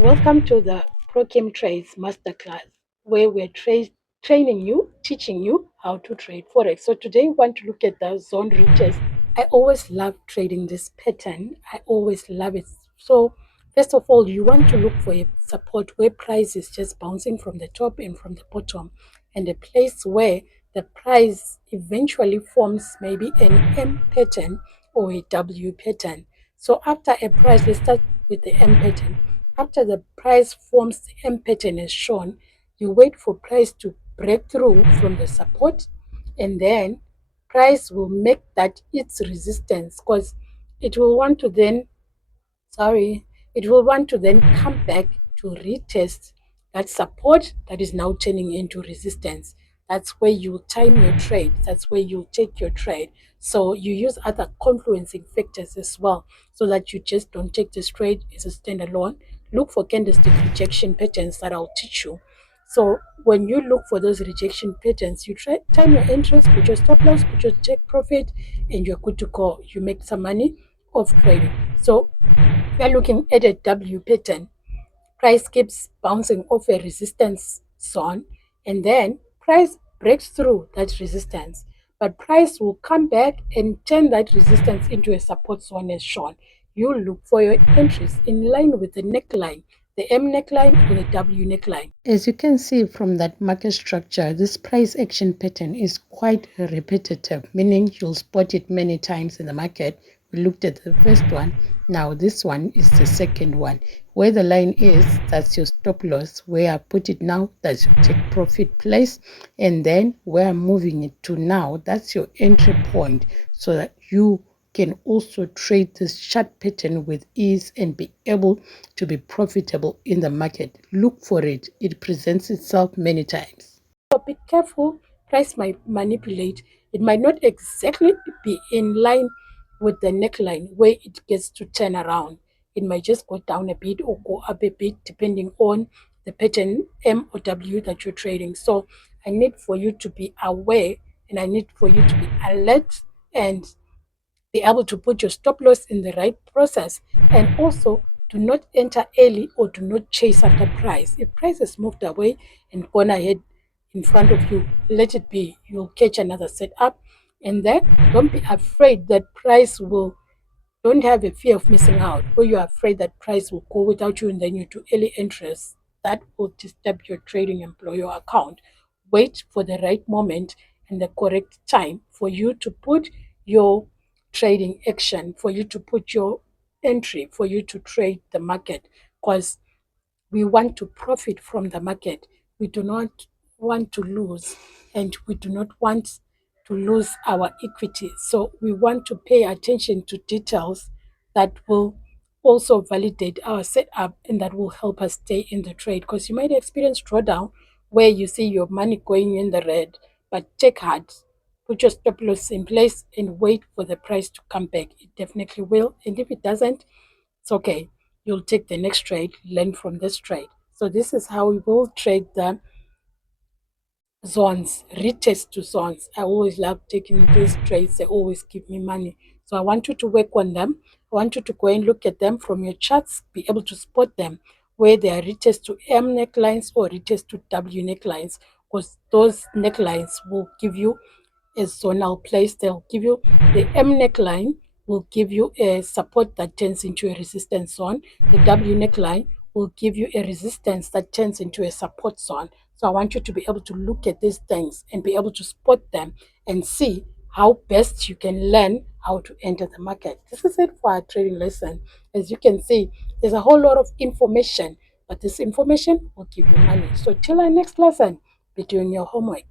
Welcome to the Prochem Trades Masterclass, where we're training you, teaching you how to trade Forex. So today we want to look at the zone retest. I always love trading this pattern. I always love it. So first of all, you want to look for a support where price is just bouncing from the top and from the bottom, and a place where the price eventually forms maybe an M pattern or a W pattern. So after a price, let's start with the M pattern. After the price forms the M pattern as shown, you wait for price to break through from the support, and then price will make that its resistance, because it will want to then sorry, it will want to then come back to retest that support that is now turning into resistance. That's where you time your trade. That's where you take your trade. So you use other confluencing factors as well, so that you just don't take this trade as a standalone. Look for candlestick rejection patterns that I'll teach you. So when you look for those rejection patterns, you try time your interest, put your stop loss, put your take profit, and you're good to go. You make some money off trading. So we are looking at a W pattern. Price keeps bouncing off a resistance zone, and then price breaks through that resistance. But price will come back and turn that resistance into a support zone as shown. You look for your entries in line with the neckline, the M neckline or the W neckline. As you can see from that market structure, this price action pattern is quite repetitive, meaning you'll spot it many times in the market. We looked at the first one. Now this one is the second one. Where the line is, that's your stop loss. Where I put it now, that's your take profit place. And then where I'm moving it to now, that's your entry point, so that you can also trade this chart pattern with ease and be able to be profitable in the market. Look for it. It presents itself many times. So be careful. Price might manipulate. It might not exactly be in line with the neckline where it gets to turn around. It might just go down a bit or go up a bit depending on the pattern M or W that you're trading. So I need for you to be aware, and I need for you to be alert and be able to put your stop loss in the right process, and also do not enter early or do not chase after price. If price has moved away and gone ahead in front of you, let it be. You'll catch another setup, and then don't be afraid that price will, don't have a fear of missing out, where you're afraid that price will go without you and then you do early interest. That will disturb your trading employer account. Wait for the right moment and the correct time for you to put your trading action, for you to put your entry, for you to trade the market, because we want to profit from the market. We do not want to lose, and we do not want to lose our equity. So we want to pay attention to details that will also validate our setup and that will help us stay in the trade. Because you might experience drawdown where you see your money going in the red, but take heart, put your stop loss in place and wait for the price to come back. It definitely will. And if it doesn't, it's okay. You'll take the next trade, learn from this trade. So this is how we will trade the zones, retest to zones. I always love taking these trades. They always give me money. So I want you to work on them. I want you to go and look at them from your charts, be able to spot them where they are retest to M necklines or retest to W necklines, because those necklines will give you a zonal place. They'll give you the M neckline will give you a support that turns into a resistance zone. The W neckline will give you a resistance that turns into a support zone. So I want you to be able to look at these things and be able to spot them and see how best you can learn how to enter the market. This is it for our trading lesson. As you can see, there's a whole lot of information, but this information will give you money. So till our next lesson, be doing your homework.